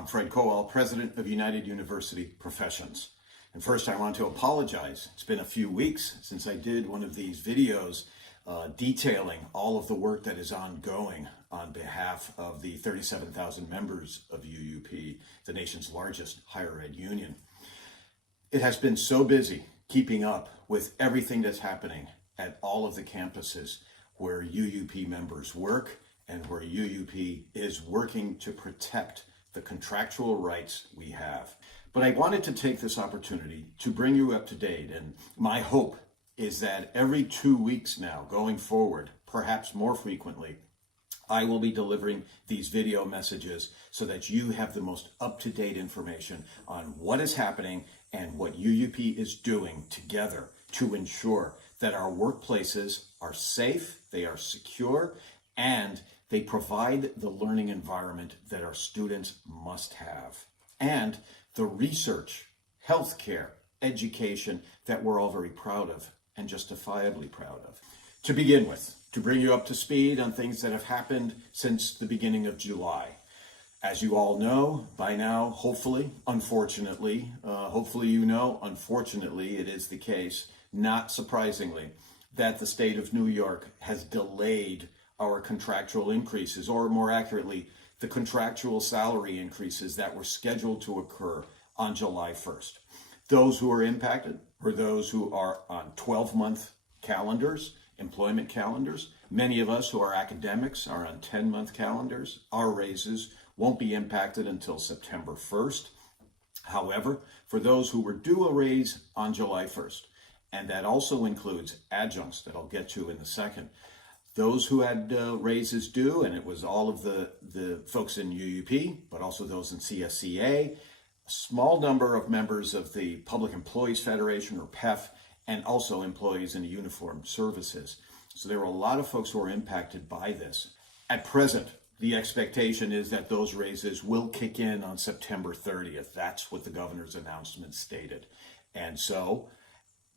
I'm Fred Kowal, President of United University Professions. And first I want to apologize. It's been a few weeks since I did one of these videos detailing all of the work that is ongoing on behalf of the 37,000 members of UUP, the nation's largest higher ed union. It has been so busy keeping up with everything that's happening at all of the campuses where UUP members work and where UUP is working to protect the contractual rights we have. But I wanted to take this opportunity to bring you up to date, and my hope is that every 2 weeks now, going forward, perhaps more frequently, I will be delivering these video messages so that you have the most up-to-date information on what is happening and what UUP is doing together to ensure that our workplaces are safe, they are secure, and they provide the learning environment that our students must have. And the research, healthcare, education that we're all very proud of and justifiably proud of. To begin with, to bring you up to speed on things that have happened since the beginning of July. As you all know by now, hopefully, unfortunately, unfortunately, it is the case, not surprisingly, that the state of New York has delayed our contractual increases, or more accurately, the contractual salary increases that were scheduled to occur on July 1st. Those who are impacted are those who are on 12-month calendars, employment calendars. Many of us who are academics are on 10-month calendars. Our raises won't be impacted until September 1st. However, for those who were due a raise on July 1st, and that also includes adjuncts that I'll get to in a second, those who had raises due, and it was all of the folks in UUP, but also those in CSCA, a small number of members of the Public Employees Federation, or PEF, and also employees in uniformed services. So there were a lot of folks who are impacted by this. At present, the expectation is that those raises will kick in on September 30th. That's what the governor's announcement stated. And so,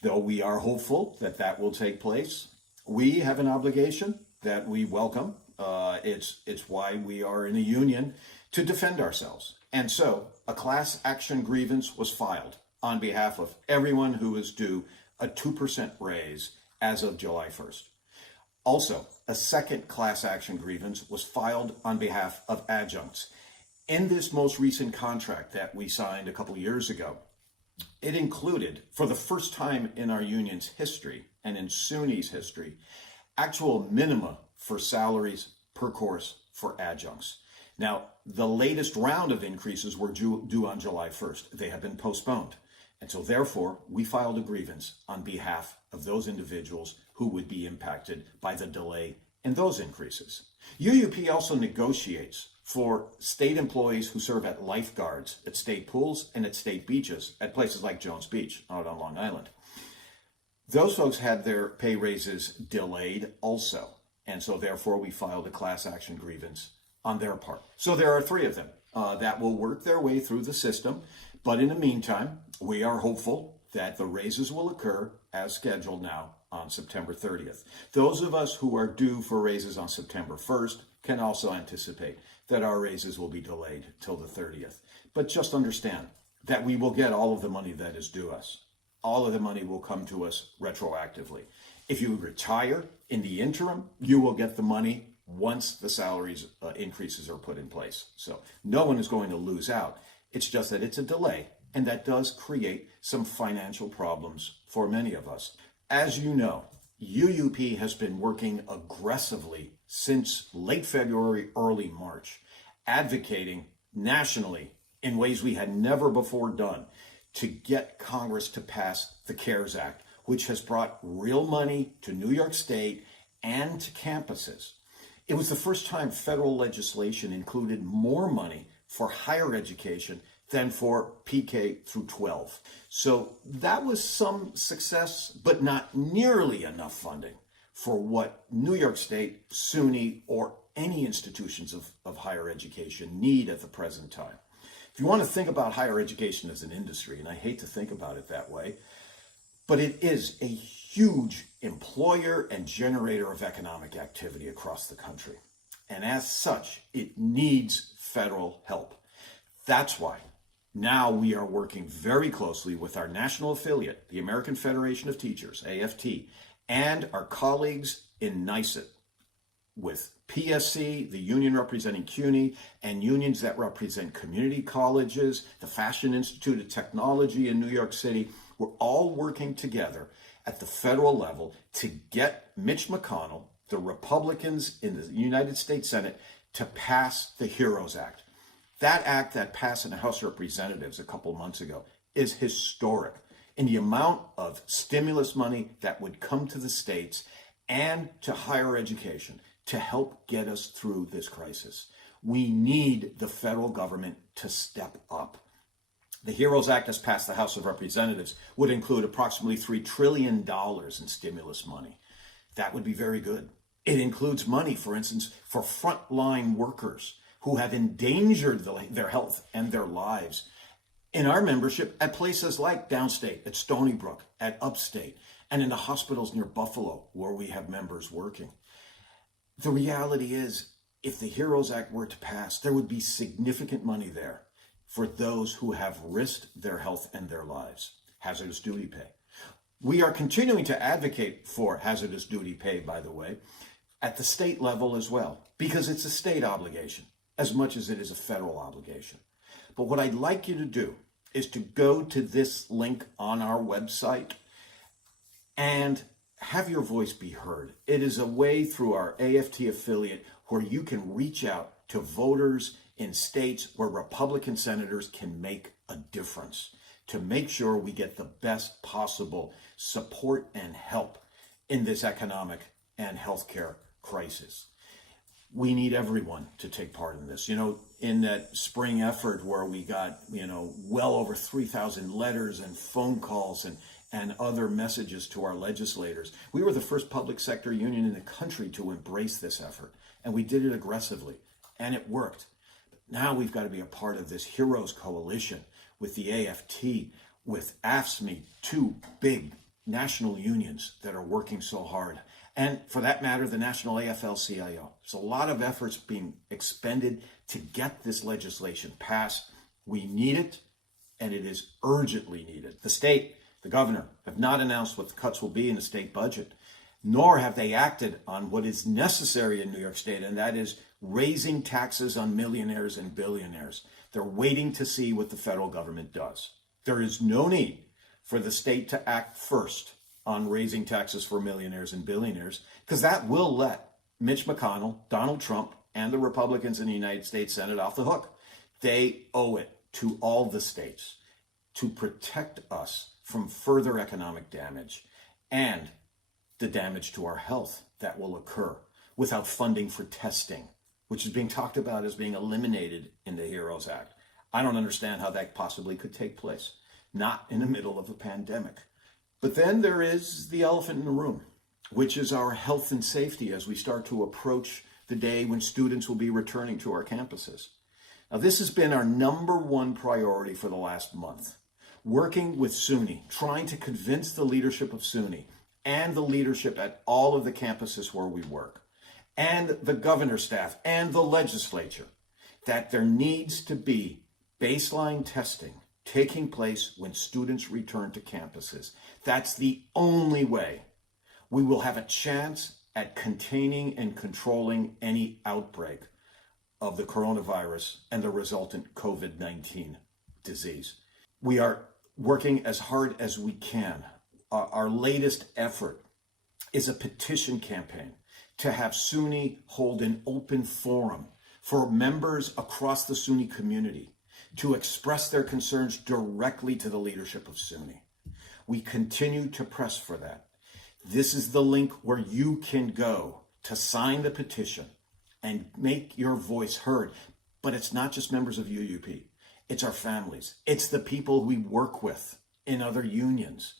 though we are hopeful that that will take place, we have an obligation that we welcome. It's why we are in a union, to defend ourselves. And so a class action grievance was filed on behalf of everyone who is due a 2% raise as of July 1st. Also, a second class action grievance was filed on behalf of adjuncts. In this most recent contract that we signed a couple years ago, it included, for the first time in our union's history and in SUNY's history, actual minima for salaries per course for adjuncts. Now, the latest round of increases were due on July 1st. They have been postponed. And so therefore, we filed a grievance on behalf of those individuals who would be impacted by the delay in those increases. UUP also negotiates for state employees who serve at lifeguards at state pools and at state beaches at places like Jones Beach out on Long Island. Those folks had their pay raises delayed also. And so therefore we filed a class action grievance on their part. So there are three of them that will work their way through the system. But in the meantime, we are hopeful that the raises will occur as scheduled now on September 30th. Those of us who are due for raises on September 1st can also anticipate that our raises will be delayed till the 30th. But just understand that we will get all of the money that is due us. All of the money will come to us retroactively. If you retire in the interim, you will get the money once the salaries increases are put in place. So no one is going to lose out. It's just that it's a delay, and that does create some financial problems for many of us. As you know, UUP has been working aggressively since late February, early March, advocating nationally in ways we had never before done to get Congress to pass the CARES Act, which has brought real money to New York State and to campuses. It was the first time federal legislation included more money for higher education than for PK through 12. So that was some success, but not nearly enough funding for what New York State, SUNY, or any institutions of higher education need at the present time. If you want to think about higher education as an industry, and I hate to think about it that way, but it is a huge employer and generator of economic activity across the country. And as such, it needs federal help. That's why now we are working very closely with our national affiliate, the American Federation of Teachers, AFT, and our colleagues in NICET, with PSC, the union representing CUNY, and unions that represent community colleges, the Fashion Institute of Technology in New York City. We're all working together at the federal level to get Mitch McConnell, the Republicans in the United States Senate, to pass the HEROES Act. That act that passed in the House of Representatives a couple months ago is historic in the amount of stimulus money that would come to the states and to higher education to help get us through this crisis. We need the federal government to step up. The HEROES Act, as passed the House of Representatives, would include approximately $3 trillion in stimulus money. That would be very good. It includes money, for instance, for frontline workers who have endangered their health and their lives in our membership at places like Downstate, at Stony Brook, at Upstate, and in the hospitals near Buffalo, where we have members working. The reality is, if the HEROES Act were to pass, there would be significant money there for those who have risked their health and their lives. Hazardous duty pay. We are continuing to advocate for hazardous duty pay, by the way, at the state level as well, because it's a state obligation as much as it is a federal obligation. But what I'd like you to do is to go to this link on our website and have your voice be heard. It is a way through our AFT affiliate where you can reach out to voters in states where Republican senators can make a difference to make sure we get the best possible support and help in this economic and healthcare crisis. We need everyone to take part in this. In that spring effort where we got, well over 3,000 letters and phone calls and other messages to our legislators, we were the first public sector union in the country to embrace this effort. And we did it aggressively, and it worked. But now we've got to be a part of this HEROES coalition with the AFT, with AFSCME, two big national unions that are working so hard. And for that matter, the National AFL-CIO. There's a lot of efforts being expended to get this legislation passed. We need it, and it is urgently needed. The state, the governor, have not announced what the cuts will be in the state budget, nor have they acted on what is necessary in New York State, and that is raising taxes on millionaires and billionaires. They're waiting to see what the federal government does. There is no need for the state to act first on raising taxes for millionaires and billionaires, because that will let Mitch McConnell, Donald Trump, and the Republicans in the United States Senate off the hook. They owe it to all the states to protect us from further economic damage and the damage to our health that will occur without funding for testing, which is being talked about as being eliminated in the HEROES Act. I don't understand how that possibly could take place, not in the middle of a pandemic. But then there is the elephant in the room, which is our health and safety as we start to approach the day when students will be returning to our campuses. Now, this has been our number one priority for the last month, working with SUNY, trying to convince the leadership of SUNY and the leadership at all of the campuses where we work, and the governor's staff and the legislature, that there needs to be baseline testing taking place when students return to campuses. That's the only way we will have a chance at containing and controlling any outbreak of the coronavirus and the resultant COVID-19 disease. We are working as hard as we can. Our latest effort is a petition campaign to have SUNY hold an open forum for members across the SUNY community to express their concerns directly to the leadership of SUNY. We continue to press for that. This is the link where you can go to sign the petition and make your voice heard. But it's not just members of UUP. It's our families. It's the people we work with in other unions.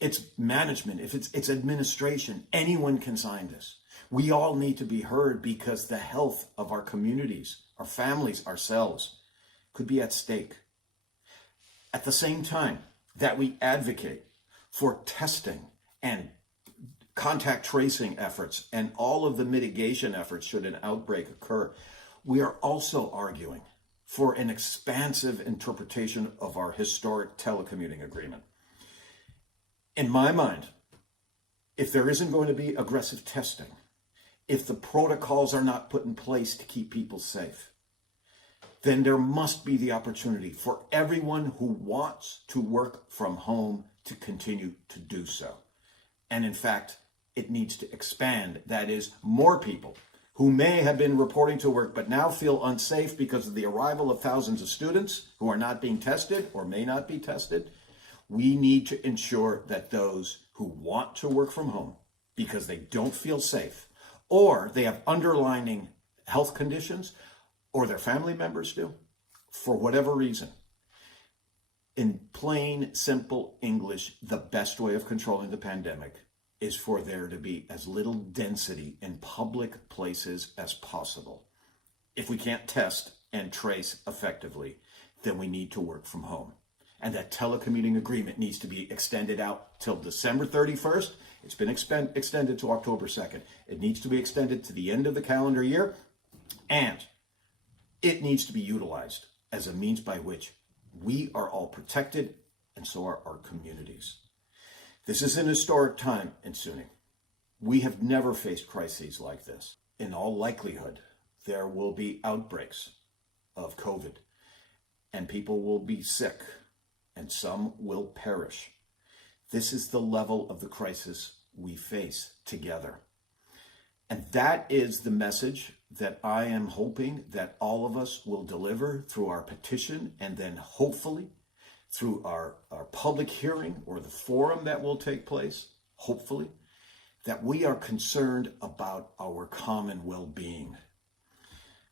It's management. If it's administration, anyone can sign this. We all need to be heard because the health of our communities, our families, ourselves could be at stake. At the same time that we advocate for testing and contact tracing efforts and all of the mitigation efforts should an outbreak occur, we are also arguing for an expansive interpretation of our historic telecommuting agreement. In my mind, if there isn't going to be aggressive testing, if the protocols are not put in place to keep people safe, then there must be the opportunity for everyone who wants to work from home to continue to do so. And in fact, it needs to expand. That is, more people who may have been reporting to work but now feel unsafe because of the arrival of thousands of students who are not being tested or may not be tested. We need to ensure that those who want to work from home because they don't feel safe, or they have underlying health conditions, or their family members do, for whatever reason. In plain, simple English, the best way of controlling the pandemic is for there to be as little density in public places as possible. If we can't test and trace effectively, then we need to work from home. And that telecommuting agreement needs to be extended out till December 31st. It's been extended to October 2nd. It needs to be extended to the end of the calendar year. And it needs to be utilized as a means by which we are all protected, and so are our communities. This is an historic time ensuing. We have never faced crises like this. In all likelihood, there will be outbreaks of COVID, and people will be sick, and some will perish. This is the level of the crisis we face together. And that is the message that I am hoping that all of us will deliver through our petition, and then hopefully through our public hearing or the forum that will take place, hopefully, that we are concerned about our common well-being.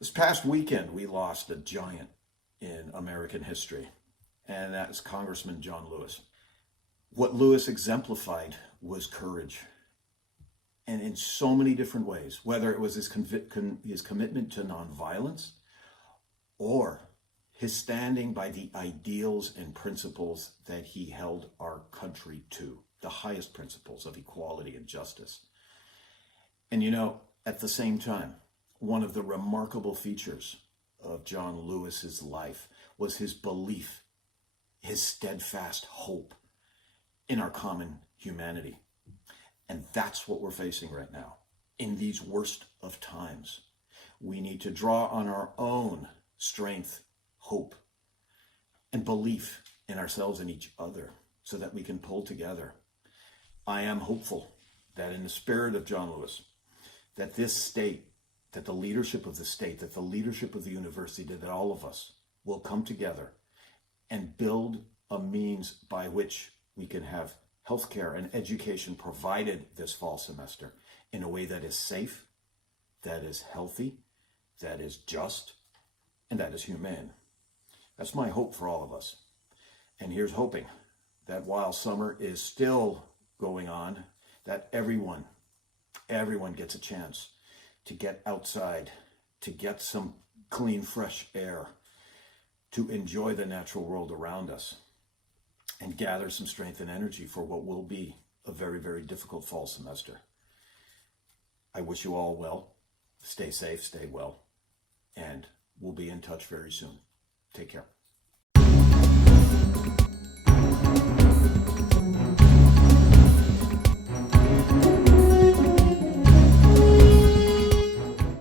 This past weekend, we lost a giant in American history, and that is Congressman John Lewis. What Lewis exemplified was courage. And in so many different ways, whether it was his commitment to nonviolence or his standing by the ideals and principles that he held our country to, the highest principles of equality and justice. And you know, at the same time, one of the remarkable features of John Lewis's life was his belief, his steadfast hope in our common humanity. And that's what we're facing right now. In these worst of times, we need to draw on our own strength, hope, and belief in ourselves and each other so that we can pull together. I am hopeful that in the spirit of John Lewis, that this state, that the leadership of the state, that the leadership of the university, that all of us will come together and build a means by which we can have healthcare and education provided this fall semester in a way that is safe, that is healthy, that is just, and that is humane. That's my hope for all of us. And here's hoping that while summer is still going on, that everyone gets a chance to get outside, to get some clean, fresh air, to enjoy the natural world around us, and gather some strength and energy for what will be a very, very difficult fall semester. I wish you all well. Stay safe, stay well, and we'll be in touch very soon. Take care.